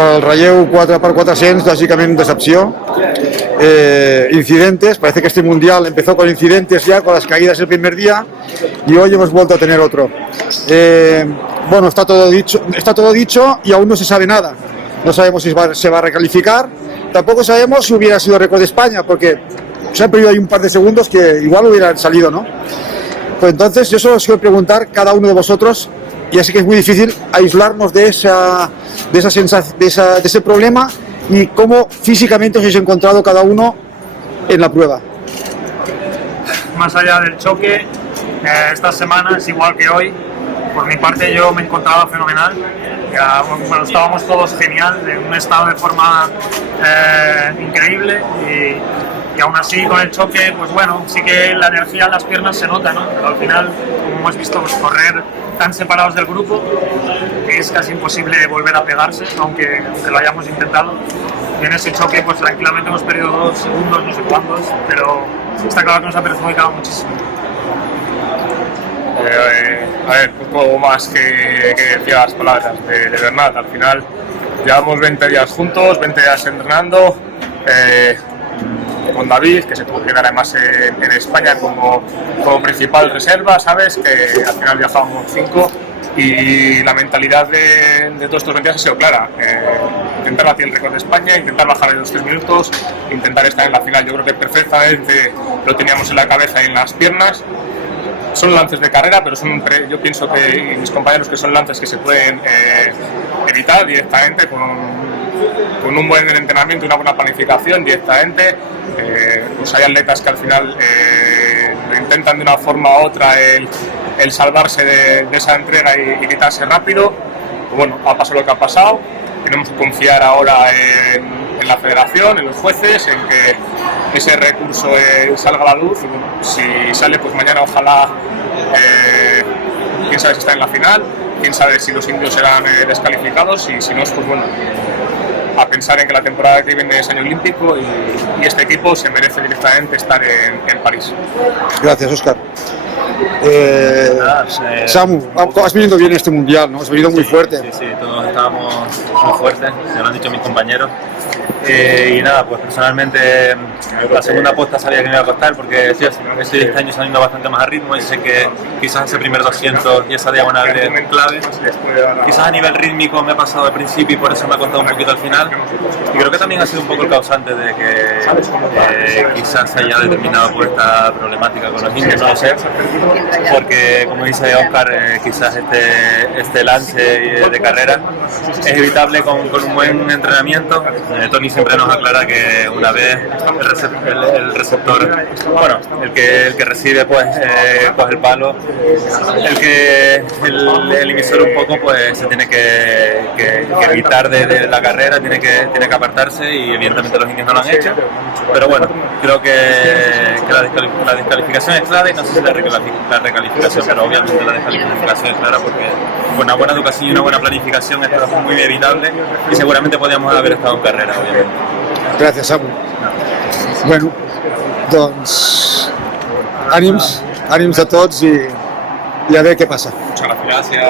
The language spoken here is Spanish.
El relleu 4x400, básicamente decepción. Incidentes, parece que este mundial empezó con incidentes ya, con las caídas el primer día, y hoy hemos vuelto a tener otro. Bueno, está todo dicho y aún no se sabe nada. No sabemos si se va a recalificar, tampoco sabemos si hubiera sido récord de España, porque se han perdido ahí un par de segundos que igual hubieran salido, ¿no? Pues entonces yo solo os quiero preguntar, cada uno de vosotros, ya sé que es muy difícil aislarnos de ese problema, y cómo físicamente os habéis encontrado cada uno en la prueba. Más allá del choque, esta semana es igual que hoy. Por mi parte yo me encontraba fenomenal. Ya, bueno, estábamos todos genial, en un estado de forma increíble, y aún así con el choque, pues bueno, sí que la energía en las piernas se nota, ¿no? Pero al final, como hemos visto, pues correr tan separados del grupo que es casi imposible volver a pegarse, aunque lo hayamos intentado. Y en ese choque, pues tranquilamente hemos perdido 2 segundos, no sé cuántos, pero está claro que nos ha perjudicado muchísimo. A ver, poco más que decir las palabras de Bernat. Al final llevamos 20 días juntos, 20 días entrenando, con David, que se tuvo que quedar además en España como principal reserva, ¿sabes? Que al final viajábamos 5, y la mentalidad de todos estos 20 días ha sido clara. Intentar batir el récord de España, intentar bajar de los 3 minutos, intentar estar en la final. Yo creo que perfectamente lo teníamos en la cabeza y en las piernas. Son lances de carrera, pero yo pienso que, y mis compañeros, que son lances que se pueden evitar directamente con un buen entrenamiento y una buena planificación directamente. Pues hay atletas que al final lo intentan de una forma u otra el salvarse de esa entrega y quitarse rápido. Pues bueno, ha pasado lo que ha pasado. Tenemos que confiar ahora en la federación, en los jueces, en que ese recurso salga a la luz. Y bueno, si sale, pues mañana ojalá, quién sabe si está en la final, quién sabe si los indios serán descalificados, y si no, pues bueno, a pensar en que la temporada que viene es año olímpico, y este equipo se merece directamente estar en París. Gracias, Óscar. Samu, has venido bien este mundial, ¿no? Has venido muy fuerte. Sí, todos estábamos muy fuertes, se lo han dicho mis compañeros. Y nada, pues personalmente la segunda apuesta sabía que me iba a costar, porque estoy este año saliendo bastante más a ritmo, y sé que quizás ese primer 200 y esa diagonal es clave. Quizás a nivel rítmico me he pasado al principio y por eso me ha costado un poquito al final, y creo que también ha sido un poco el causante de que quizás se haya determinado por esta problemática con los indios, no lo sé, porque como dice Óscar, quizás este lance de carrera es evitable con un buen entrenamiento. Tony siempre nos aclara que una vez el receptor, bueno, el que recibe pues coge el palo, el emisor un poco pues se tiene que evitar de la carrera, tiene que apartarse, y evidentemente los indios no lo han hecho. Pero bueno, creo que la descalificación es clave, y no sé si la recalificación, pero obviamente la descalificación es clara, porque con una buena educación y una buena planificación esto es muy evitable, y seguramente podríamos haber estado en carrera, obviamente. Gràcies, Samu. Bueno, doncs ànims a tots, i a veure què passa. Muchas gracias.